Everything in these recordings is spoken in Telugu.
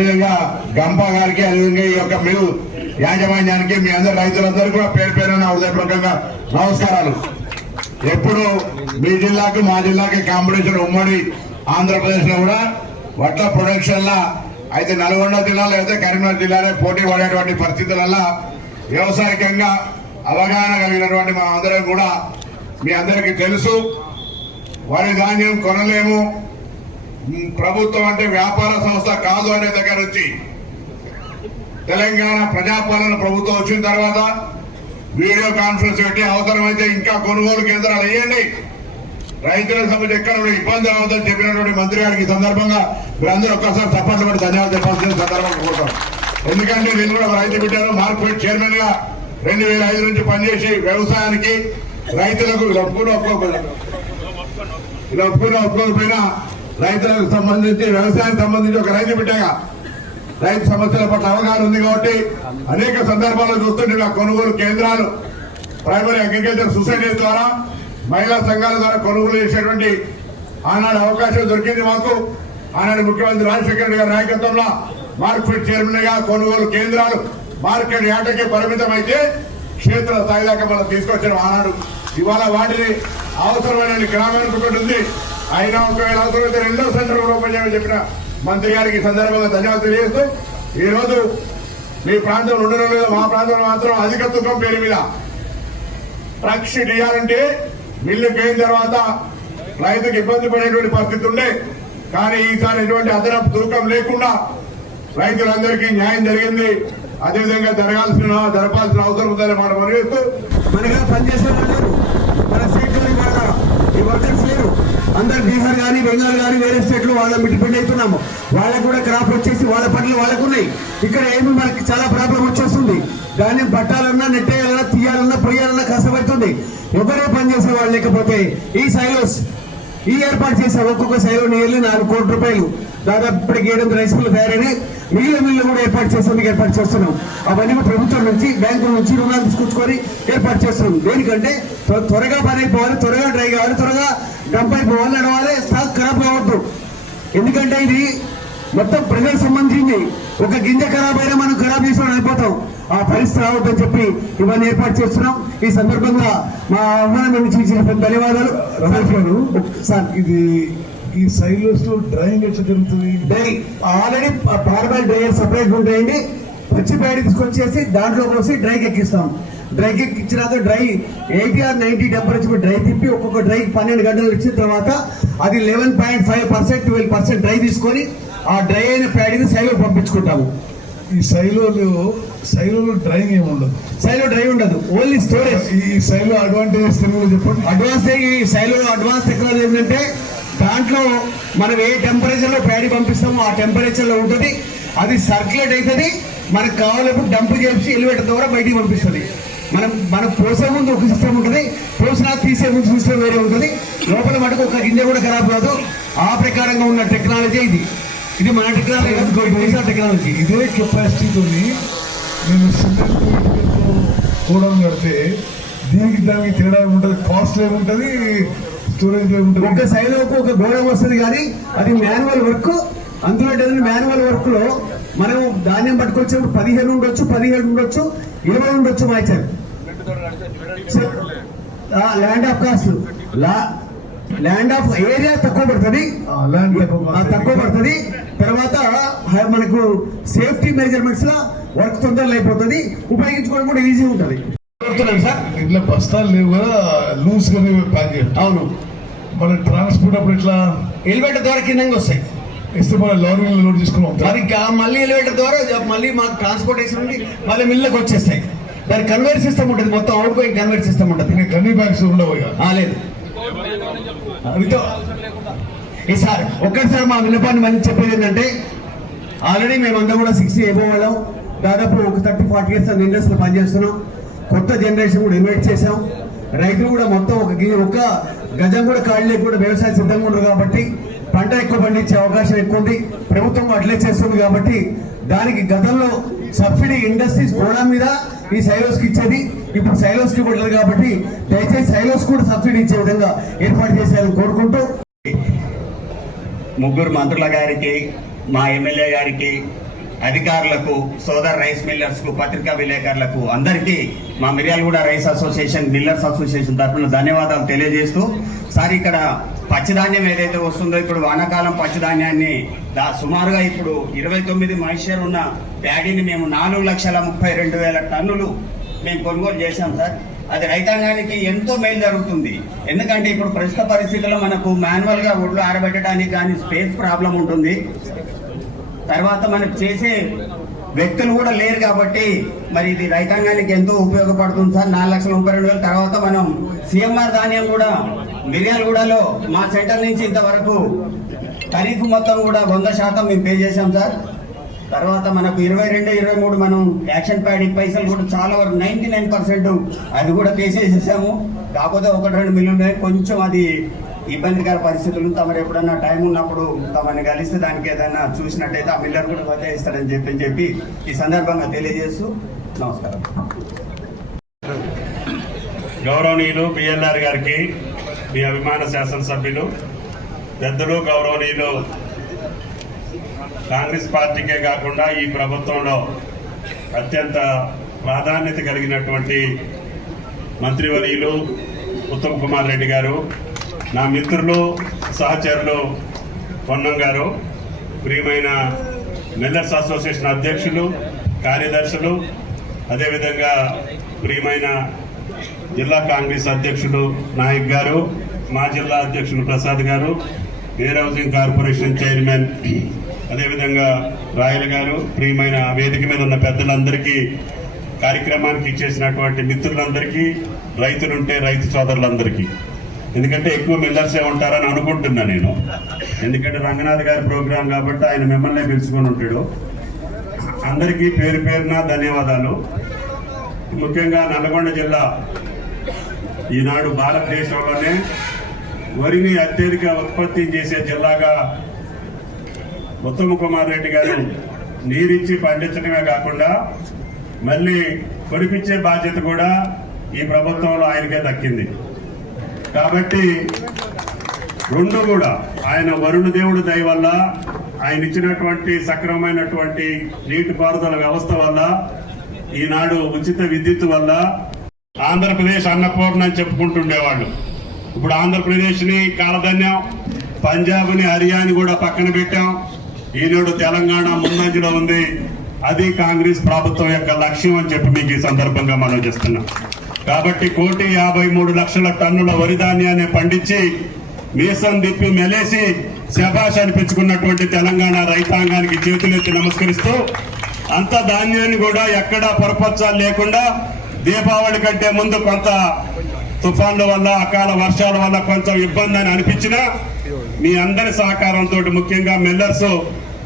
అదేవిధంగా గంప గారికి అదేవిధంగా ఈ యొక్క మీ యాజమాన్యానికి మీ అందరు రైతులందరూ కూడా పేరు పేరు హృదయపూర్వకంగా నమస్కారాలు. ఎప్పుడు మీ జిల్లాకు మా జిల్లాకి కాంపిటీషన్ ఉమ్మడి ఆంధ్రప్రదేశ్లో కూడా వడ్ల ప్రొడక్షన్ లా అయితే నల్గొండ జిల్లాలో అయితే కరీంనగర్ జిల్లాలో పోటీ పడేటువంటి పరిస్థితులలో వ్యవసాయకంగా అవగాహన కలిగినటువంటి మా అందరం కూడా మీ అందరికీ తెలుసు. వరి ధాన్యం కొనలేము. ప్రభుత్వం అంటే వ్యాపార సంస్థ కాదు అనే దగ్గర నుంచి తెలంగాణ ప్రజాపాలన ప్రభుత్వం వచ్చిన తర్వాత వీడియో కాన్ఫరెన్స్ పెట్టి అవసరమైతే ఇంకా కొనుగోలు కేంద్రాలు వేయండి. రైతుల సమస్య ఎక్కడ ఇబ్బంది రావద్దని చెప్పినటువంటి మంత్రి గారికి సందర్భంగా మీరందరూ ఒక్కసారి తప్పట్లు పడి ధన్యవాదాలు చెప్పాల్సిన సందర్భంగా కోరుతాం. ఎందుకంటే నేను కూడా రైతు బిడ్డను మార్కెట్ చైర్మన్గా రెండు వేల ఐదు నుంచి పనిచేసి వ్యవసాయానికి రైతులకు ఒప్పుకుని ఒప్పుకోకపోయినా ఇలా ఒప్పుకుని ఒప్పుకోకపోయినా రైతులకు సంబంధించి వ్యవసాయానికి సంబంధించి ఒక రైతు బిడ్డగా రైతు సమస్యల పట్ల అవగాహన ఉంది కాబట్టి అనేక సందర్భాల్లో చూస్తుంటే కొనుగోలు కేంద్రాలు ప్రైమరీ అగ్రికల్చర్ సొసైటీ ద్వారా మహిళా సంఘాల ద్వారా కొనుగోలు చేసేటువంటి ఆనాడు అవకాశం దొరికింది మాకు. ఆనాడు ముఖ్యమంత్రి రాజశేఖర రెడ్డి గారి నాయకత్వంలో మార్కెట్ చైర్మన్గా కొనుగోలు కేంద్రాలు మార్కెట్ యాటకి పరిమితం అయితే క్షేత్ర స్థాయి దాకా మనం తీసుకొచ్చిన ఆనాడు. ఇవాళ వాటిని అవసరమైన గ్రామానికి ఉంటుంది ఉంది. అయినా ఒకవేళ అవసరమైతే రెండో సెంటర్ కూడా ఓపెన్ చేయమని చెప్పిన మంత్రి గారికి సందర్భంగా ధన్యవాదాలు తెలియజేస్తూ ఈరోజు మీ ప్రాంతంలో ఉండడం లేదు మా ప్రాంతంలో మాత్రం అధిక తుకం పేరు మీద ట్రక్స్ షీట్ ఇవ్వాలంటే మిల్లు పోయిన తర్వాత రైతుకు ఇబ్బంది పడేటువంటి పరిస్థితి ఉండే. కానీ ఈసారి ఎటువంటి అదనపు తూకం లేకుండా రైతులందరికీ న్యాయం జరిగింది. అదేవిధంగా జరగాల్సిన జరపాల్సిన అవసరం ఉందని మాట మనవేస్తూ మనగా పనిచేసే వాళ్ళు మన సీట్లు ఇవాళ ఈ వర్కర్స్ అందరు బీహార్ కానీ బెంగాల్ కానీ వేరే స్టేట్లు వాళ్ళ డిపెండ్ అవుతున్నాము వాళ్ళకు కూడా క్రాప్ వచ్చేసి వాళ్ళ పనులు వాళ్ళకు ఉన్నాయి ఇక్కడ ఏమి మనకి చాలా ప్రాబ్లం వచ్చేస్తుంది. దాన్ని పట్టాలన్నా నెట్టేయాలన్నా తీయాలన్నా పొయ్యాలన్నా కష్టపడుతుంది. ఎవరే పని చేసే వాళ్ళు లేకపోతే ఈ సైలోస్ ఈ ఏర్పాటు చేశాం ఒక్కొక్క సైలో నియర్లీ నాలుగు కోట్ల రూపాయలు. దాదాపు ఇప్పటికి ఏడు రైస్ మిల్లు తయారైనాయి. మిల్లు కూడా ఏర్పాటు చేసేందుకు ఏర్పాటు చేస్తున్నాం. అవన్నీ ప్రభుత్వం నుంచి బ్యాంకుల నుంచి రుణాలు తీసుకొచ్చుకొని ఏర్పాటు చేస్తున్నాం. దేనికంటే త్వ- త్వరగా పని అయిపోవాలి త్వరగా డ్రై కావాలి త్వరగా డంప్ అయిపోవాలి నడవాలి స్టాక్ ఖరాబ్ కావద్దు. ఎందుకంటే ఇది మొత్తం ప్రజలకు సంబంధించింది. ఒక గింజ ఖరాబ్ అయినా మనం ఖరాబ్ చేసుకొని అయిపోతాం. ఆ పరిస్థితి రావద్దని చెప్పి ఇవన్నీ ఏర్పాటు చేస్తున్నాం. ఈ సందర్భంగా మా ఆహ్వానం ఇచ్చిన ధన్యవాదాలు. సార్ ఇది ఈ సైలోస్లో డ్రైవింగ్ ఎట్లా జరుగుతుంది? ఆల్రెడీ పార్బల్ డ్రైయర్ సపరేట్ ఉంటాయండి. పచ్చి పేడి తీసుకొచ్చేసి దాంట్లో పోసి డ్రైకి ఎక్కిస్తాం. డ్రైకి ఎక్కించినాక dry eighty or ninety temperature dry తిప్పి ఒక్కొక్క డ్రై పన్నెండు గంటలు ఇచ్చిన తర్వాత అది eleven point five percent twelve percent dry తీసుకొని ఆ డ్రై అయిన ప్యాడీని సైలో పంపించుకుంటాము. ఈ సైలోలో సైలోలో డ్రైవింగ్ ఏమి ఉండదు. సైలో డ్రై ఉండదు. ఓన్లీ స్టోరేజ్ ఈ సైలో అడ్వాంటేజెస్ తెలుగులో చెప్పండి? అడ్వాన్స్ ఈ సైలో అడ్వాన్స్ టెక్నాలజీ ఏంటంటే దాంట్లో మనం ఏ టెంపరేచర్లో ప్యాడీ పంపిస్తామో ఆ టెంపరేచర్లో ఉంటుంది. అది సర్క్యులేట్ అవుతుంది. మనకు కావాలప్పుడు డంప్ చేసి ఎలివేటర్ ద్వారా బయటికి పంపిస్తుంది. మనం మనం పోసే ముందు ఒక సిస్టమ్ ఉంటుంది. పోసినా తీసే ముందు సిస్టమ్ వేరే ఉంటుంది. లోపల మటుకు ఒక గింజ కూడా ఖరాబ్ కాదు. ఆ ప్రకారంగా ఉన్న టెక్నాలజీ ఇది. ఇది మన టెక్నాలజీ టెక్నాలజీ ఇదే కెపాసిటీతో నేను సిమెంట్ కూడా కడితే దీనికి దానికి తేడా ఉంటుంది కాస్ట్ ఏముంటుంది? స్టోరేజ్ ఒక సైలోకి ఒక గోడం వస్తుంది కానీ అది మాన్యువల్ వర్క్ అందులో మాన్యువల్ వర్క్లో మనం ధాన్యం పట్టుకొచ్చినప్పుడు పదిహేను ఉండొచ్చు పదిహేడు ఉండొచ్చు ఇరవై ఉండొచ్చు మాచారు land of cost land of area తక్కువ పడుతుంది. ల్యాండ్ తక్కువ పడుతుంది. తర్వాత మనకు సేఫ్టీ మెజర్మెంట్స్లో వర్క్ తొందరలో అయిపోతుంది. ఉపయోగించుకోవడం కూడా ఈజీ ఉంటుంది. సార్ ఇట్లా బస్తాలు లేవు కదా లూజ్ గానే ప్యాక్ చేయాలి అవును. మన ట్రాన్స్పోర్ట్ అప్పుడు ఇట్లా ఎలివేటర్ ద్వారా కిందంగా వస్తాయి. ఇస్తే మన లారీలో లోడ్ చేసుకుని ఉంటాం మరి మళ్ళీ ఎలివేటర్ ద్వారా మళ్ళీ మాకు ట్రాన్స్పోర్టేషన్ నుండి మళ్ళీ మిల్లుకి వచ్చేస్తాయి. దాని కన్వేర్ సిస్టమ్ ఉంటుంది మొత్తం అవుట్ గోయింగ్ కన్వేర్ సిస్టమ్ ఉంటుంది గన్నీ బ్యాగ్స్ ఉండవు లేదు. ఈసారి ఒక్కసారి మా విన్నపాన్ని మంచి చెప్పేది ఏంటంటే ఆల్రెడీ మేమంతా కూడా సిక్స్టీ వాళ్ళం. దాదాపు ఒక థర్టీ ఫార్టీ ఇయర్స్ ఇండస్ట్రీలో పనిచేస్తున్నాం. కొత్త జనరేషన్ కూడా ఇన్వైట్ చేశాం. రైతులు కూడా మొత్తం ఒక ఒక గజం కూడా ఖాళీ లేకుండా వ్యవసాయం సిద్ధంగా ఉండరు కాబట్టి పంట ఎక్కువ పండించే అవకాశం ఎక్కువ ఉంది ప్రభుత్వం అట్లే చేస్తుంది కాబట్టి దానికి గతంలో సబ్సిడీ ఇండస్ట్రీస్ గోడా మీద ఈ సైలోస్కి ఇచ్చేది. ఇప్పుడు సైలోస్కి ఇవ్వట్లేదు కాబట్టి దయచేసి సైలోస్ కూడా సబ్సిడీ ఇచ్చే విధంగా ఏర్పాటు చేసేయాలని కోరుకుంటూ ముగ్గురు మంత్రుల గారికి మా ఎమ్మెల్యే గారికి అధికారులకు సోదర్ రైస్ మిల్లర్స్కు పత్రికా విలేకరులకు అందరికీ మా Miryalaguda rice association millers association తరఫున ధన్యవాదాలు తెలియజేస్తూ సార్ ఇక్కడ పచ్చిధాన్యం ఏదైతే వస్తుందో ఇప్పుడు వానాకాలం పచ్చిధాన్యాన్ని దా- సుమారుగా ఇప్పుడు ఇరవై తొమ్మిది మహిషర్ ఉన్న ప్యాడీని మేము నాలుగు లక్షల ముప్పై రెండు వేల టన్నులు మేము కొనుగోలు చేశాం సార్. అది రైతాంగానికి ఎంతో మేలు జరుగుతుంది. ఎందుకంటే ఇప్పుడు ప్రస్తుత పరిస్థితుల్లో మనకు మాన్యువల్గా ఒడ్లు ఆరబెట్టడానికి కానీ స్పేస్ ప్రాబ్లం ఉంటుంది. తర్వాత మనకు చేసే వ్యక్తులు కూడా లేరు కాబట్టి మరి ఇది రైతాంగానికి ఎంతో ఉపయోగపడుతుంది సార్. నాలుగు లక్షల ముప్పై రెండు వేల తర్వాత మనం సిఎంఆర్ ధాన్యం కూడా మిర్యాలగూడలో మా సెంటర్ నుంచి ఇంతవరకు ఖరీఫ్ మొత్తం కూడా వంద శాతం మేము పే చేశాం సార్. తర్వాత మనకు ఇరవై రెండు ఇరవై మూడు మనం యాక్షన్ ప్యాడ్ పైసలు కూడా చాలా వరకు నైన్టీ నైన్ పర్సెంట్ అది కూడా తీసేసేసాము. కాకపోతే ఒకటి రెండు మిలియన్ ఉన్నాయి కొంచెం అది ఇబ్బందికర పరిస్థితులు తమరు ఎప్పుడన్నా టైం ఉన్నప్పుడు తమని కలిస్తే దానికి ఏదైనా చూసినట్టయితే ఆ మిల్లర్ కూడా బతాయిస్తాడని చెప్పి చెప్పి ఈ సందర్భంగా తెలియజేస్తూ నమస్కారం. గౌరవనీయులు పిఎల్ఆర్ గారికి మీ అభిమాన శాసనసభ్యులు పెద్దలు గౌరవనీయులు కాంగ్రెస్ పార్టీకే కాకుండా ఈ ప్రభుత్వంలో అత్యంత ప్రాధాన్యత కలిగినటువంటి మంత్రివర్యులు ఉత్తమ్ కుమార్ రెడ్డి గారు నా మిత్రులు సహచరులు పొన్నం గారు ప్రియమైన మిల్లర్స్ అసోసియేషన్ అధ్యక్షులు కార్యదర్శులు అదేవిధంగా ప్రియమైన జిల్లా కాంగ్రెస్ అధ్యక్షుడు నాయక్ గారు మా జిల్లా అధ్యక్షుడు Prasad garu air housing corporation chairman అదేవిధంగా రాయల్ గారు ప్రియమైన వేదిక మీద ఉన్న పెద్దలందరికీ కార్యక్రమానికి ఇచ్చేసినటువంటి మిత్రులందరికీ రైతులుంటే రైతు సోదరులందరికీ. ఎందుకంటే ఎక్కువ మిల్లర్సే ఉంటారని అనుకుంటున్నా నేను. ఎందుకంటే రంగనాథ్ గారి ప్రోగ్రాం కాబట్టి ఆయన మిమ్మల్ని పిలుచుకొని ఉంటాడు. అందరికీ పేరు పేరున ధన్యవాదాలు. ముఖ్యంగా నల్గొండ జిల్లా ఈనాడు భారతదేశంలోనే వరిని అత్యధిక ఉత్పత్తి చేసే జిల్లాగా ఉత్తమ్ కుమార్ రెడ్డి గారు నీరిచ్చి పండించడమే కాకుండా మళ్ళీ కొనిపించే బాధ్యత కూడా ఈ ప్రభుత్వంలో ఆయనకే దక్కింది. కాబట్టి రెండు కూడా. ఆయన వరుణ దేవుడి దయ వల్ల ఆయన ఇచ్చినటువంటి సక్రమమైనటువంటి నీటిపారుదల వ్యవస్థ వల్ల ఈనాడు ఉచిత విద్యుత్ వల్ల ఆంధ్రప్రదేశ్ అన్నపూర్ణ అని చెప్పుకుంటుండేవాళ్ళు. ఇప్పుడు ఆంధ్రప్రదేశ్ని కాలధన్యం పంజాబ్ని కూడా పక్కన పెట్టాం. ఈనాడు తెలంగాణ ముందంజలో ఉంది. అది కాంగ్రెస్ ప్రభుత్వం యొక్క లక్ష్యం అని చెప్పి మీకు ఈ సందర్భంగా మనం చేస్తున్నాం. కాబట్టి కోటి యాభై మూడు లక్షల టన్నుల వరి ధాన్యాన్ని పండించి మీసం దిప్పి మెలేసి శభాష్ అనిపించుకున్నటువంటి తెలంగాణ రైతాంగానికి చేతులెత్తి నమస్కరిస్తూ అంత ధాన్యాన్ని కూడా ఎక్కడా పొరపచ్చాలు లేకుండా దీపావళి కంటే ముందు కొంత తుఫాన్ల వల్ల అకాల వర్షాల వల్ల కొంచెం ఇబ్బంది అని అనిపించినా మీ అందరి సహకారంతో ముఖ్యంగా మిల్లర్స్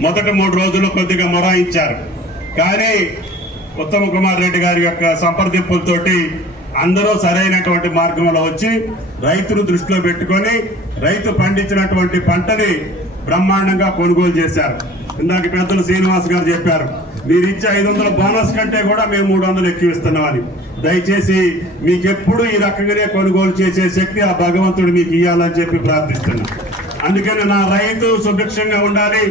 మొదటి మూడు రోజులు కొద్దిగా మొరాయించారు. కానీ ఉత్తమ్ కుమార్ రెడ్డి గారి యొక్క సంప్రదింపులతోటి అందరూ సరైనటువంటి మార్గంలో వచ్చి రైతును దృష్టిలో పెట్టుకొని రైతు పండించినటువంటి పంటని బ్రహ్మాండంగా కొనుగోలు చేశారు. ఇందాక పెద్దలు శ్రీనివాస్ గారు చెప్పారు మీరు ఇచ్చే ఐదు వందల బోనస్ కంటే కూడా మేము మూడు వందలు ఎక్కువ ఇస్తున్నామని. దయచేసి మీకెప్పుడు ఈ రకంగానే కొనుగోలు చేసే శక్తి ఆ భగవంతుడు మీకు ఇవ్వాలని చెప్పి ప్రార్థిస్తున్నాను అందుకని నా రైతు సుభిక్షంగా ఉండాలి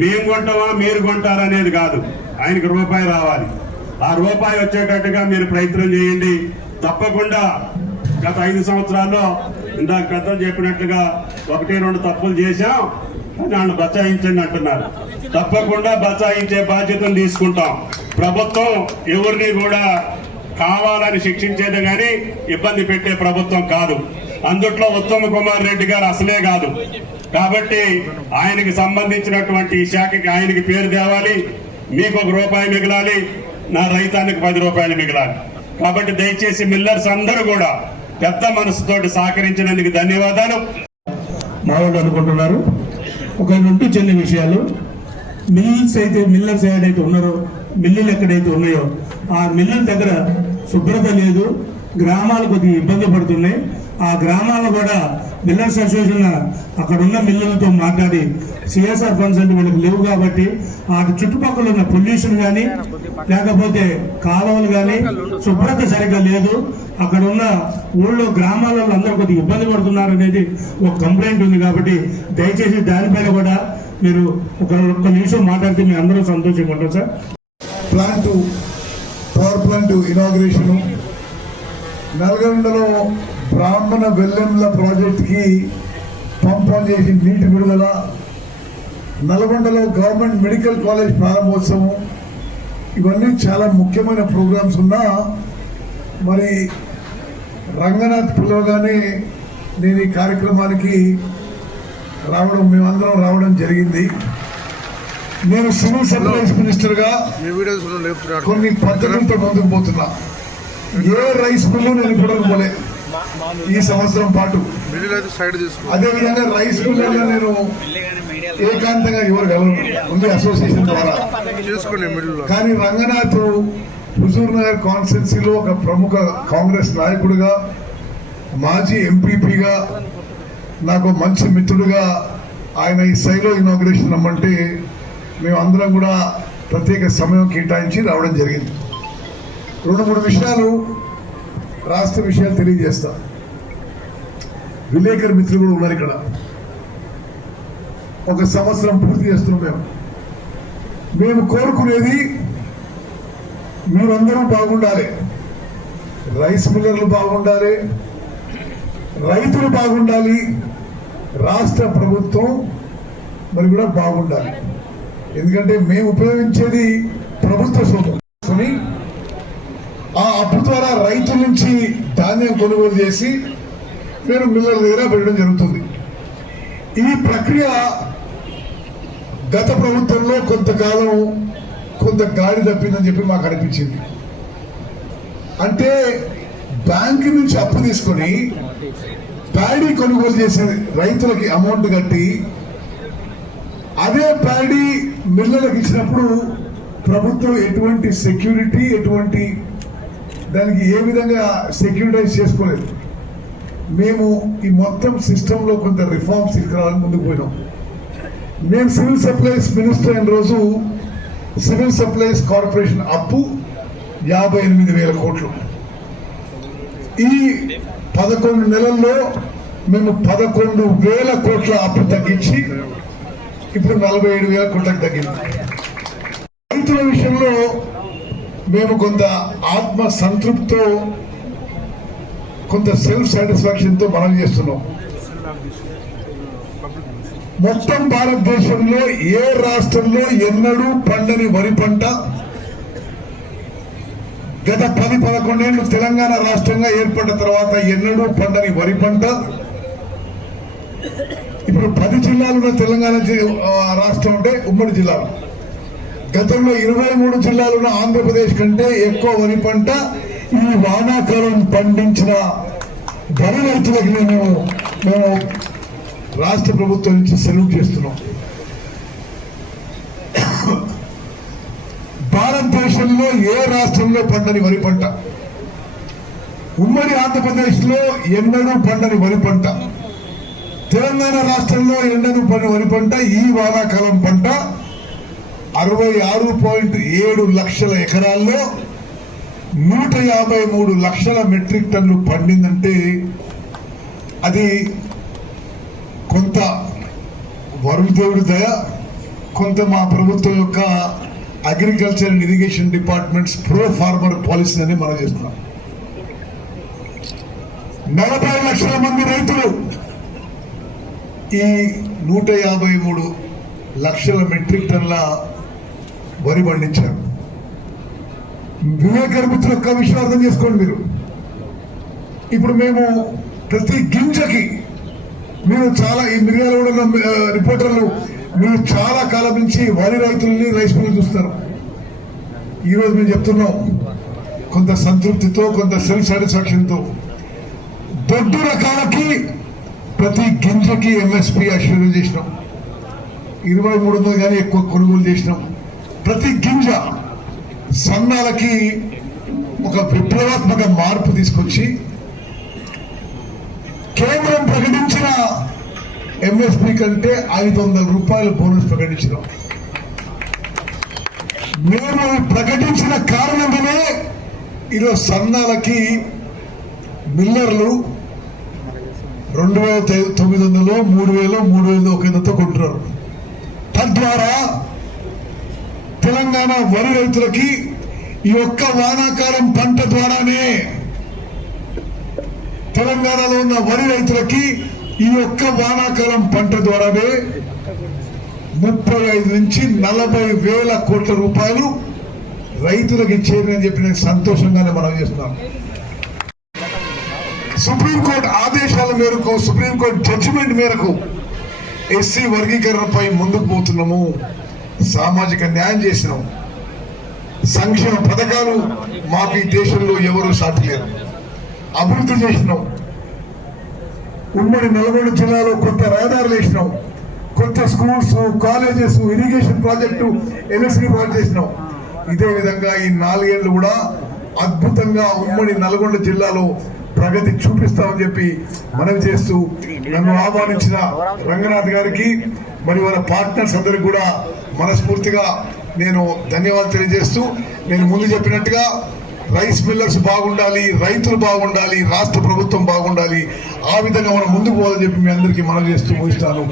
మేము కొంటామా మీరు కొంటారా అనేది కాదు. ఆయనకి రూపాయి రావాలి. ఆ రూపాయి వచ్చేటట్టుగా మీరు ప్రయత్నం చేయండి. తప్పకుండా గత ఐదు సంవత్సరాల్లో ఇందాక పెద్దలు చెప్పినట్లుగా ఒకటి రెండు తప్పులు చేశాం నన్ను బచాయించండి అంటున్నారు. తప్పకుండా బచాయించే బాధ్యతను తీసుకుంటాం. ప్రభుత్వం ఎవరిని కూడా కావాలని శిక్షించేది కానీ ఇబ్బంది పెట్టే ప్రభుత్వం కాదు. అందుట్లో ఉత్తమ్ కుమార్ రెడ్డి గారు అసలే కాదు. కాబట్టి ఆయనకి సంబంధించినటువంటి ఈ శాఖకి ఆయనకి పేరు తేవాలి మీకు ఒక రూపాయి మిగలాలి నా రైతానికి పది రూపాయలు మిగలాలి. కాబట్టి దయచేసి మిల్లర్స్ అందరూ కూడా పెద్ద మనసుతోటి సహకరించినందుకు ధన్యవాదాలు. మా వాళ్ళు అనుకుంటున్నారు ఒక నుండి చెందిన విషయాలు. మిల్స్ అయితే మిల్లర్స్ ఏడైతే ఉన్నారో మిల్లులు ఎక్కడైతే ఉన్నాయో ఆ మిల్లుల దగ్గర శుభ్రత లేదు గ్రామాలు కొద్దిగా ఇబ్బంది పడుతున్నాయి. ఆ గ్రామాలు కూడా మిల్లర్స్ అసోసియేషన్ అక్కడ ఉన్న మిల్లులతో మాట్లాడి సిఎస్ఆర్ ఫండ్స్ అంటే వీళ్ళకి లేవు కాబట్టి వాటి చుట్టుపక్కల ఉన్న పొల్యూషన్ కానీ లేకపోతే కాలువలు కానీ శుభ్రత సరిగ్గా లేదు. అక్కడ ఉన్న ఊళ్ళో గ్రామాలలో అందరూ కొద్దిగా ఇబ్బంది పడుతున్నారు అనేది ఒక కంప్లైంట్ ఉంది కాబట్టి దయచేసి దానిపైన కూడా మీరు ఒక ఒక్క నిమిషం మాట్లాడితే మేము అందరూ సంతోషంగా ఉంటాం sir. Plant power plant inauguration నల్గొండలో బ్రాహ్మణ వెల్లెంల ప్రాజెక్టుకి పంపం చేసి నీటి విడుదల నల్గొండలో గవర్నమెంట్ మెడికల్ కాలేజ్ ప్రారంభోత్సవం ఇవన్నీ చాలా ముఖ్యమైన ప్రోగ్రామ్స్ ఉన్నా మరి రంగనాథ్ పిలవగానే నేను ఈ కార్యక్రమానికి రావడం మేమందరం రావడం జరిగింది. నేను సివిల్ సప్లైస్ మినిస్టర్గా కొన్ని పద్ధతులతో ముందుకు పోతున్నా. ఏ రైస్ మిల్లు నేను ఇప్పుడు పోలే. ఈ సంవత్సరం పాటు. అదే విధంగా రైస్ మిల్లులో నేను ఏకాంతంగా ఇవ్వగలను ఉంది అసోసియేషన్ ద్వారా. కానీ రంగనాథ్ హుజూర్ నగర్ కాన్స్టిట్యున్సీలో ఒక ప్రముఖ కాంగ్రెస్ నాయకుడిగా మాజీ ఎంపీపీగా నాకు మంచి మిత్రుడిగా ఆయన ఈ శైలో ఇనాగ్రేషన్ రమ్మంటే మేము అందరం కూడా ప్రత్యేక సమయం కేటాయించి రావడం జరిగింది. రెండు మూడు విషయాలు రాష్ట్ర విషయాలు తెలియజేస్తా. విలేకరు మిత్రులు కూడా ఉన్నారు ఇక్కడ. ఒక సంవత్సరం పూర్తి చేస్తున్నాం మేము. మేము కోరుకునేది మీరందరూ బాగుండాలి. రైస్ మిల్లర్లు బాగుండాలి. రైతులు బాగుండాలి. రాష్ట్ర ప్రభుత్వం మరి కూడా బాగుండాలి. ఎందుకంటే మేము ఉపయోగించేది ప్రభుత్వ సొమ్ము. ఆ అప్పు ద్వారా రైతుల నుంచి ధాన్యం కొనుగోలు చేసి మేము మిల్లర్ల దగ్గర పెట్టడం జరుగుతుంది. ఈ ప్రక్రియ గత ప్రభుత్వంలో కొంతకాలం కొంత గాడి తప్పిందని చెప్పి మాకు అనిపించింది. అంటే బ్యాంకు నుంచి అప్పు తీసుకొని ప్యాడీ కొనుగోలు చేసే రైతులకి అమౌంట్ కట్టి అదే ప్యాడీ మిల్లలకు ఇచ్చినప్పుడు ప్రభుత్వం ఎటువంటి సెక్యూరిటీ ఎటువంటి దానికి ఏ విధంగా సెక్యూరిటైజ్ చేసుకోలేదు. మేము ఈ మొత్తం సిస్టంలో కొంత రిఫార్మ్స్ తీసుకురావాలని ముందుకు పోయినాం. నేను సివిల్ సప్లైస్ మినిస్టర్ అయిన రోజు సివిల్ సప్లైస్ కార్పొరేషన్ అప్పు యాభై ఎనిమిది వేల కోట్లు. ఈ పదకొండు నెలల్లో మేము పదకొండు వేల కోట్ల అప్పు తగ్గించి ఇప్పుడు నలభై ఏడు వేల కోట్లకు తగ్గింది. రైతుల విషయంలో మేము కొంత ఆత్మ సంతృప్తితో కొంత సెల్ఫ్ సాటిస్ఫాక్షన్తో మనం చేస్తున్నాం. మొత్తం భారతదేశంలో ఏ రాష్ట్రంలో ఎన్నడూ పండని వరి పంట గత పది పదకొండేళ్ళు తెలంగాణ రాష్ట్రంగా ఏర్పడిన తర్వాత ఎన్నడూ పండని వరి పంట? ఇప్పుడు పది జిల్లాలు తెలంగాణ జి- రాష్ట్రం అంటే ఉమ్మడి జిల్లాలు. గతంలో ఇరవై మూడు జిల్లాలున్న ఆంధ్రప్రదేశ్ కంటే ఎక్కువ వరి పంట ఈ వానాకాలం పండించిన వరి రైతులకు మేము మేము రాష్ట్ర ప్రభుత్వం నుంచి సెలవు చేస్తున్నాం. భారతదేశంలో ఏ రాష్ట్రంలో పండని వరి పంట? ఉమ్మడి ఆంధ్రప్రదేశ్లో ఎన్నడూ పండని వరి పంట? తెలంగాణ రాష్ట్రంలో ఎండను పండిన వరి పంట? ఈ వానాకాలం పంట అరవై ఆరు పాయింట్ ఏడు లక్షల ఎకరాల్లో నూట యాభై మూడు లక్షల మెట్రిక్ టన్ను పండిందంటే అది కొంత వరుణదేవుడి దయ కొంత మా ప్రభుత్వం యొక్క agriculture and irrigation departments pro farmer policy అని మనం చేస్తున్నాం. నలభై లక్షల మంది రైతులు ఈ నూట యాభై మూడు లక్షల మెట్రిక్ టన్ల వరి పండించారు. వివేకర్ మిత్రులు ఒక్క విషయం అర్థం చేసుకోండి మీరు. ఇప్పుడు మేము ప్రతి గింజకి మీరు చాలా ఈ మిర్యాల కూడా రిపోర్టర్లు మీరు చాలా కాలం నుంచి వరి రైతుల్ని రైస్ మిల్లు చూస్తారు ఈరోజు మేము చెప్తున్నాం కొంత సంతృప్తితో కొంత సెల్ఫ్ సాటిస్ఫాక్షన్తో దొడ్డు రకాలకి ప్రతి గింజకి ఎంఎస్పి అష్యూర్ చేసినాం. ఇరవై మూడు వందలు కానీ ఎక్కువ కొనుగోలు చేసినాం. ప్రతి గింజ సన్నాలకి ఒక విప్లవాత్మక మార్పు తీసుకొచ్చి కేంద్రం ప్రకటించిన ఎంఎస్పి కంటే ఐదు వందల రూపాయల బోనస్ ప్రకటించినాం. మేము ప్రకటించిన కారణంగానే ఈరోజు సన్నాలకి మిల్లర్లు రెండు వేల తొమ్మిది వందలు మూడు వేలు మూడు వేలు ఒక కొంటున్నారు. తద్వారా తెలంగాణ వరి రైతులకి ఈ ఒక్క వానాకాలం పంట ద్వారానే తెలంగాణలో ఉన్న వరి రైతులకి ఈ ఒక్క వానాకాలం పంట ద్వారానే ముప్పై ఐదు నుంచి నలభై వేల కోట్ల రూపాయలు రైతులకు ఇచ్చేదని చెప్పి నేను సంతోషంగానే మనం చేస్తున్నాను. సుప్రీంకోర్టు ఆదేశాల మేరకు సుప్రీంకోర్టు జడ్జిమెంట్ మేరకు ఎస్సీ వర్గీకరణపై ముందుకు పోతున్నాము. సామాజిక న్యాయం చేసినాం. సంక్షేమ పథకాలు మాకు ఈ దేశంలో ఎవరు సాటి లేరు అభివృద్ధి చేసినాం. ఉమ్మడి నల్గొండ జిల్లాలో కొత్త రహదారులు వేసినాం. కొత్త schools colleges irrigation project LSC project చేసినాం. ఇదే విధంగా ఈ నాలుగేళ్ళు కూడా అద్భుతంగా ఉమ్మడి నల్గొండ జిల్లాలో ప్రగతి చూపిస్తామని చెప్పి మనవి చేస్తూ నన్ను ఆహ్వానించిన రంగనాథ్ గారికి మరి వాళ్ళ పార్ట్నర్స్ అందరికి కూడా మనస్ఫూర్తిగా నేను ధన్యవాదాలు తెలియజేస్తూ నేను ముందు చెప్పినట్టుగా రైస్ మిల్లర్స్ బాగుండాలి రైతులు బాగుండాలి రాష్ట్ర ప్రభుత్వం బాగుండాలి ఆ విధంగా మనం ముందుకు పోదని చెప్పి మీ అందరికీ మనం చేస్తూ ముగిస్తాను.